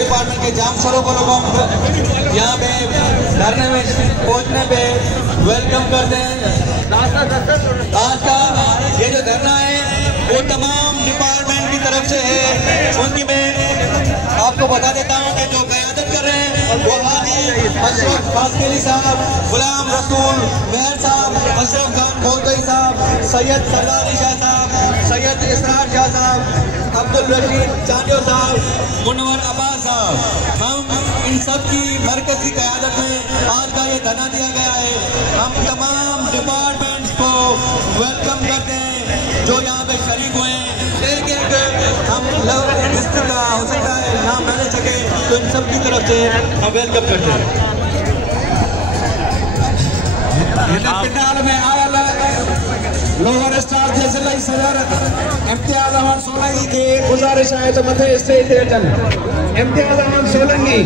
Department के जाम सरों को लोगों यहाँ पे धरने में पहुँचने पे वेलकम करते हैं। आज का ये जो धरना है वो तमाम डिपार्टमेंट की तरफ से है। उनकी मैं आपको बता देता हूँ कि जो क़यादत कर रहे हैं वो हाजी अशरफ फास्केली साहब, गुलाम रसूल मेहर साहब, अशरफ खान खोलगई साहब, सैयद सरदारी शाह साहब, सैयद इसरार शाह साहब, अब्दुल रशीद चांडियो साहब, मुनव्वर अब्बास साहब। हम इन सब की मरकज की क़यादत में आज का ये धरना दिया गया है। हम तमाम डिपार्टमेंट्स को वेलकम करते हैं जो यहाँ पे शरीक हुए हैं। एक एक हम लोग जिसका हो सकता है नाम ना ले सके तो इन सब की तरफ से हम वेलकम करते हैं। में आयल लोअर स्टार जे ज़िला सदर इम्तियाज़ अहमद सोलंकी के गुज़ारिश है तो मथे स्टेज ते अचनि। इम्तियाज़ अहमद सोलंकी।